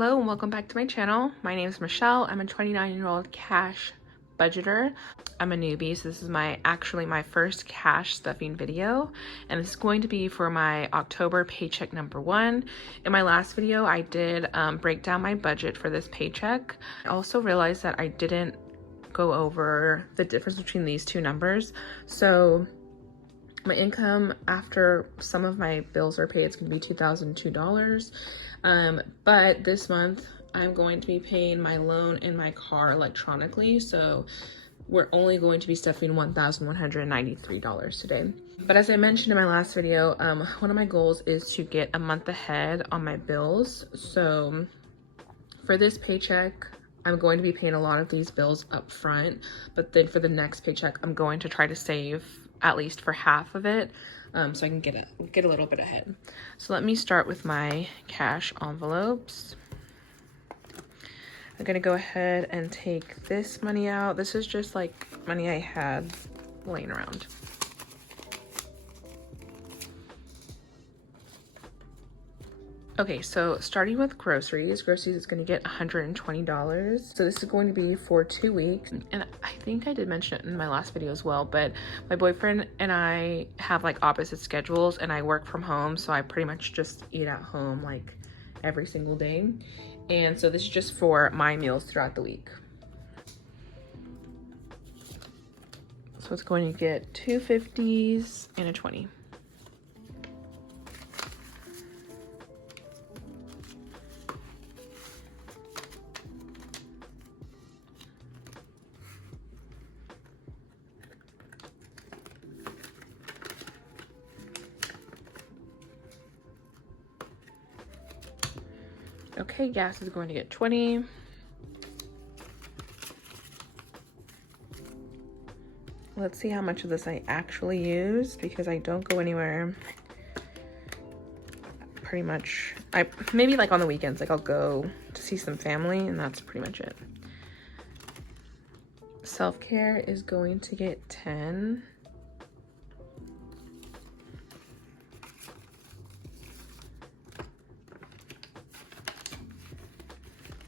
Hello and welcome back to my channel. My name is Michelle. I'm a 29-year-old cash budgeter. I'm a newbie, so this is actually my first cash stuffing video, and this is going to be for my October paycheck number 1. In my last video, I did break down my budget for this paycheck. I also realized that I didn't go over the difference between these two numbers. So my income after some of my bills are paid is going to be $2,002. But this month I'm going to be paying my loan and my car electronically, so we're only going to be stuffing $1,193 today. But as I mentioned in my last video, one of my goals is to get a month ahead on my bills. So for this paycheck, I'm going to be paying a lot of these bills up front, but then for the next paycheck, I'm going to try to save at least for half of it, so I can get a little bit ahead. So let me start with my cash envelopes. I'm gonna go ahead and take this money out. This is just like money I had laying around. Okay, so starting with groceries is going to get $120. So this is going to be for 2 weeks. And I think I did mention it in my last video as well, but my boyfriend and I have like opposite schedules, and I work from home. So I pretty much just eat at home like every single day. And so this is just for my meals throughout the week. So it's going to get 2 50s and a 20. Okay, gas is going to get 20. Let's see how much of this I actually use, because I don't go anywhere pretty much. Maybe like on the weekends, like I'll go to see some family, and that's pretty much it. Self-care is going to get 10.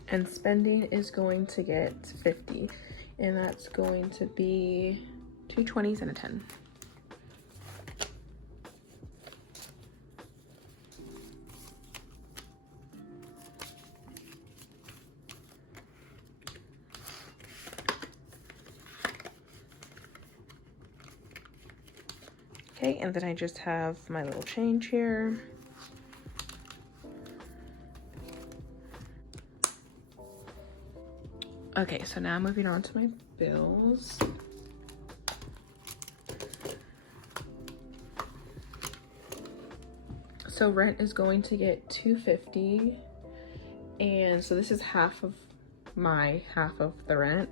And spending is going to get 50, and that's going to be 2 20s and a 10. Okay, and then I just have my little change here. Okay, so now moving on to my bills. So rent is going to get $250, and so this is half of the rent,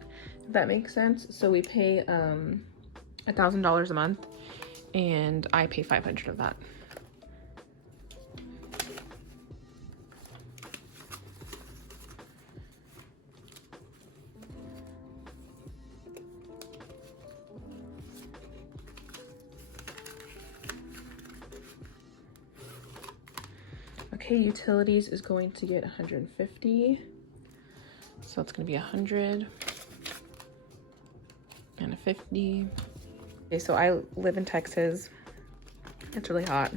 if that makes sense. So we pay $1,000 a month, and I pay $500 of that. Okay, utilities is going to get 150. So it's going to be 100 and a 50. Okay, so I live in Texas. It's really hot.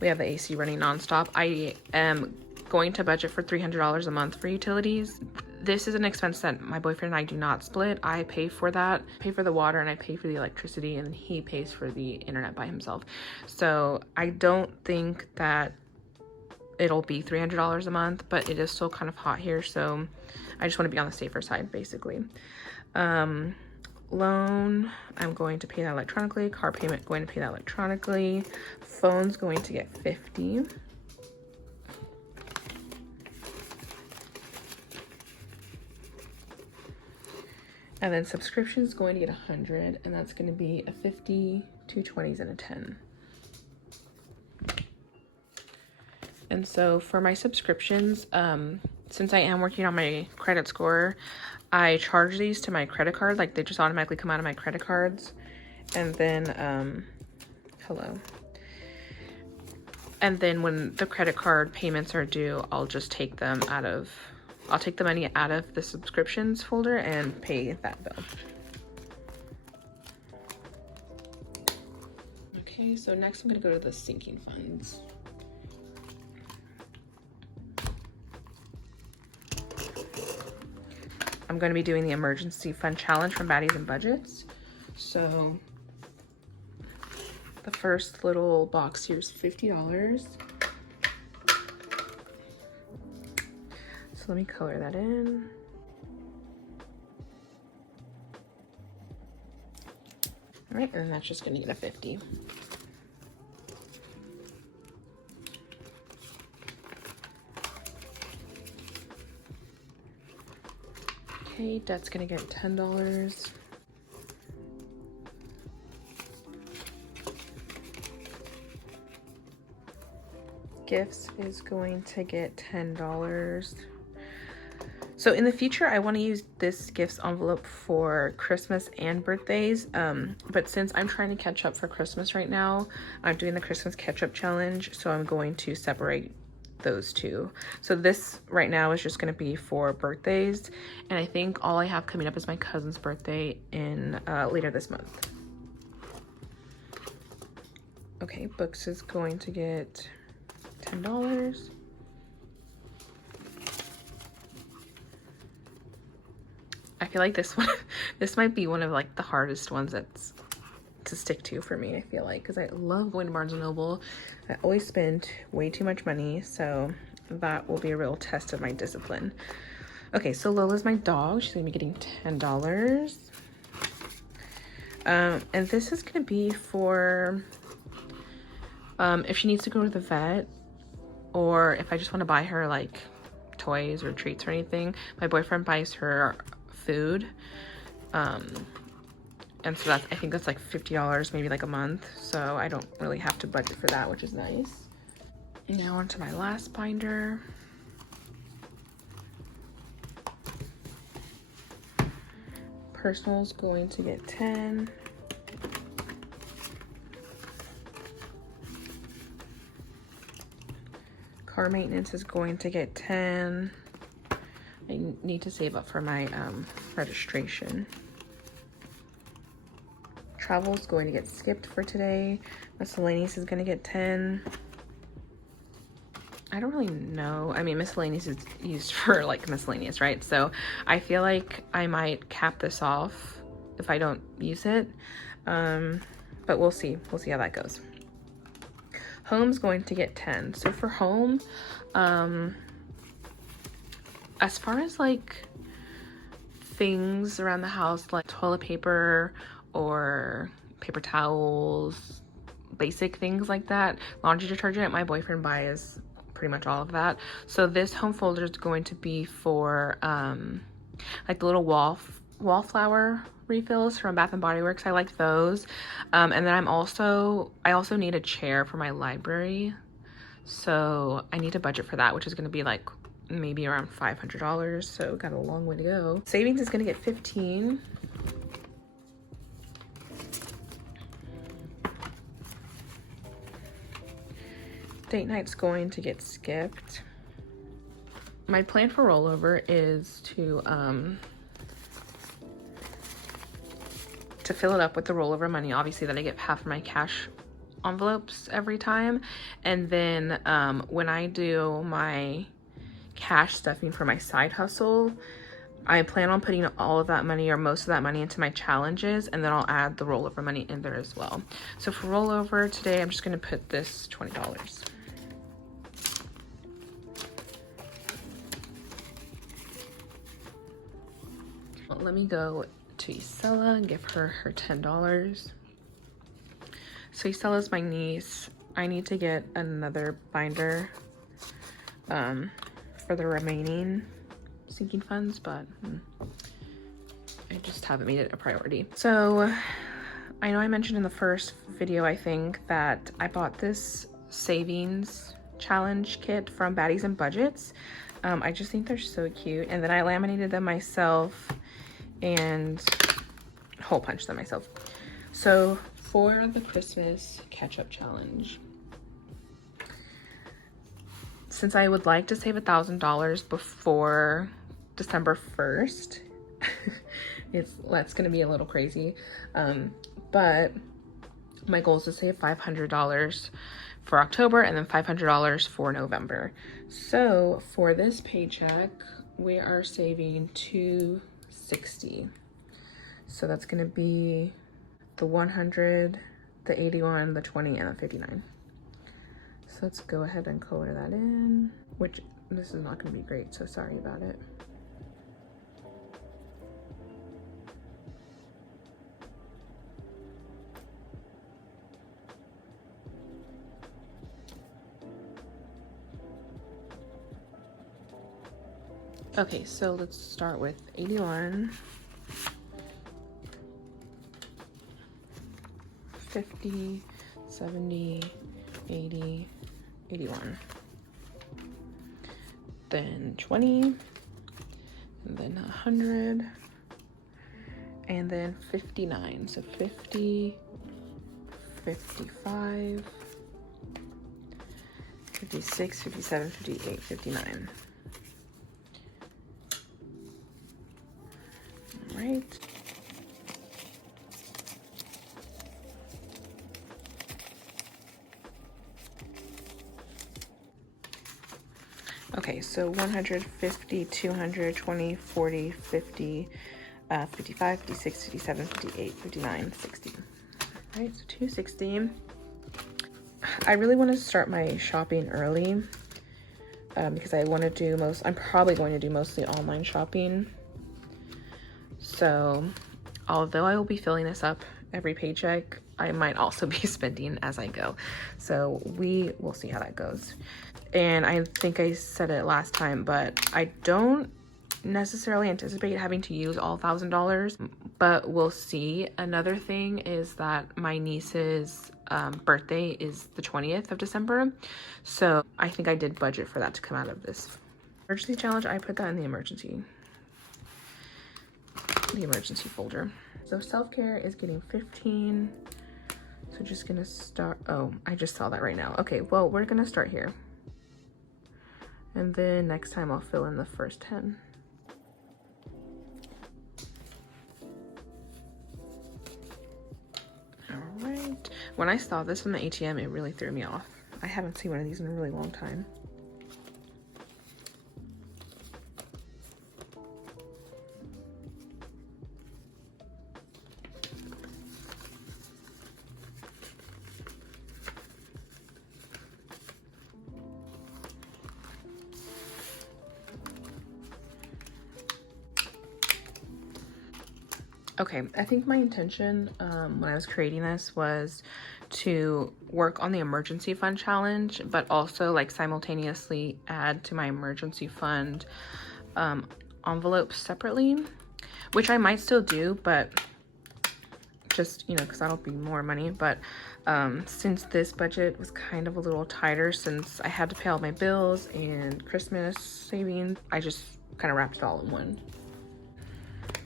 We have the AC running nonstop. I am going to budget for $300 a month for utilities. This is an expense that my boyfriend and I do not split. I pay for that. I pay for the water and I pay for the electricity, and he pays for the internet by himself. So I don't think that it'll be $300 a month, but it is still kind of hot here, so I just want to be on the safer side, basically. Loan, I'm going to pay that electronically. Car payment, going to pay that electronically. Phone's going to get 50. And then subscription is going to get 100, and that's going to be a 50, 2 20s, and a 10. And so for my subscriptions, since I am working on my credit score, I charge these to my credit card. Like, they just automatically come out of my credit cards. And then, hello. And then when the credit card payments are due, I'll just take them out of I'll take the money out of the subscriptions folder and pay that bill. Okay, so next I'm gonna go to the sinking funds. I'm going to be doing the emergency fund challenge from Baddies and Budgets. So the first little box here is $50. So let me color that in. All right, and then that's just going to get a 50. Okay, debt's gonna get $10. Gifts is going to get $10. So in the future, I want to use this gifts envelope for Christmas and birthdays. But since I'm trying to catch up for Christmas right now, I'm doing the Christmas catch-up challenge, so I'm going to separate those two. So this right now is just going to be for birthdays, and I think all I have coming up is my cousin's birthday in later this month. Okay, books is going to get $10. I feel like this one this might be one of like the hardest ones that's to stick to for me, I feel like, because I love going to Barnes & Noble. I always spend way too much money, so that will be a real test of my discipline. Okay, so Lola's my dog. She's gonna be getting $10. And this is gonna be for if she needs to go to the vet, or if I just want to buy her like toys or treats or anything. My boyfriend buys her food. And so that's, I think that's like $50 maybe like a month, so I don't really have to budget for that, which is nice. Now onto my last binder. Personal is going to get 10. Car maintenance is going to get 10. I need to save up for my registration. Travel is going to get skipped for today. Miscellaneous is going to get 10. I don't really know. I mean, miscellaneous is used for like miscellaneous, right? So I feel like I might cap this off if I don't use it. But we'll see. We'll see how that goes. Home's going to get 10. So for home, as far as like things around the house, like toilet paper or paper towels, basic things like that, laundry detergent, my boyfriend buys pretty much all of that. So this home folder is going to be for like the little wallflower refills from Bath and Body Works. I like those. And then I also need a chair for my library, so I need to budget for that, which is going to be like maybe around $500, so got a long way to go. Savings is going to get 15. Date night's going to get skipped. My plan for rollover is to fill it up with the rollover money, obviously, that I get half of my cash envelopes every time. And then when I do my cash stuffing for my side hustle, I plan on putting all of that money or most of that money into my challenges, and then I'll add the rollover money in there as well. So for rollover today, I'm just going to put this $20. Well, let me go to Isella and give her her $10. So Isella's my niece. I need to get another binder for the remaining sinking funds, but I just haven't made it a priority. So I know I mentioned in the first video, I think, that I bought this savings challenge kit from Baddies and Budgets. I just think they're so cute, and then I laminated them myself and hole punched them myself. So for the Christmas catch-up challenge, since I would like to save $1,000 before December 1st. That's gonna be a little crazy. But my goal is to save $500 for October and then $500 for November. So for this paycheck, we are saving $260. So that's gonna be the 100, the 81, the 20, and the 59. So let's go ahead and color that in, which this is not gonna be great, so sorry about it. Okay, so let's start with 81, 50, 70, 80, 81. Then 20, and then 100, and then 59. So 50, 55, 56, 57, 58, 59. All right. Okay, so 150, 200, 20, 40, 50, 55, 56, 57, 58, 59, 60. All right, so 260. I really want to start my shopping early because I want to do I'm probably going to do mostly online shopping. So although I will be filling this up every paycheck, I might also be spending as I go. So we will see how that goes. And I think I said it last time, but I don't necessarily anticipate having to use all $1,000, but we'll see. Another thing is that my niece's birthday is the 20th of December. So I think I did budget for that to come out of this emergency challenge. I put that in the emergency folder. So self-care is getting 15. So just gonna start, oh, I just saw that right now. Okay, well, we're gonna start here. And then next time I'll fill in the first 10. All right. When I saw this from the ATM, it really threw me off. I haven't seen one of these in a really long time. Okay, I think my intention when I was creating this was to work on the emergency fund challenge, but also like simultaneously add to my emergency fund envelopes separately, which I might still do, but just, you know, because that'll be more money. But since this budget was kind of a little tighter, since I had to pay all my bills and Christmas savings, I just kind of wrapped it all in one.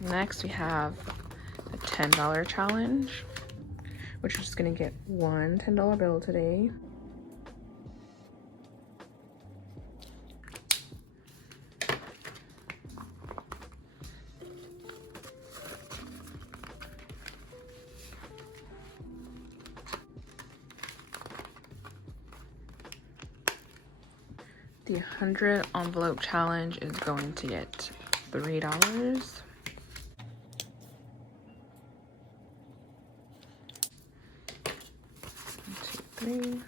Next, we have a $10 challenge, which is just gonna get one $10 bill today. The 100 envelope challenge is going to get $3. 3.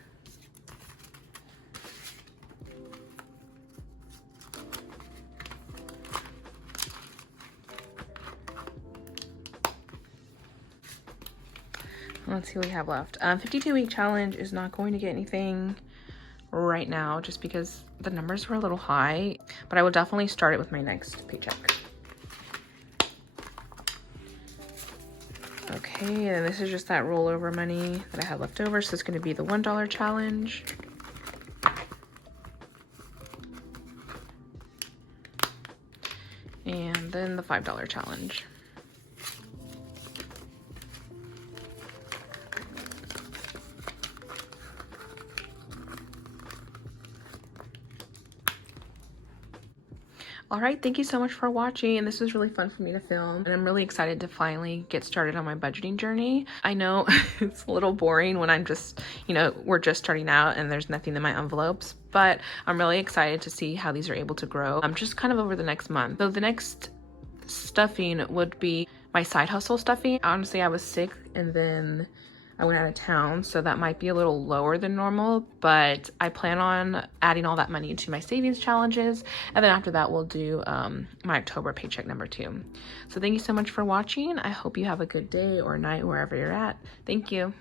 Let's see what we have left. 52-week challenge is not going to get anything right now just because the numbers were a little high, but I will definitely start it with my next paycheck. Okay, and this is just that rollover money that I have left over, so it's going to be the $1 challenge. And then the $5 challenge. All right, thank you so much for watching, and this was really fun for me to film, and I'm really excited to finally get started on my budgeting journey. I know it's a little boring when I'm just, we're just starting out and there's nothing in my envelopes, but I'm really excited to see how these are able to grow. Just kind of over the next month. So the next stuffing would be my side hustle stuffing. Honestly, I was sick and then I went out of town, so that might be a little lower than normal, but I plan on adding all that money into my savings challenges, and then after that we'll do my October paycheck number 2. So thank you so much for watching. I hope you have a good day or night wherever you're at. Thank you.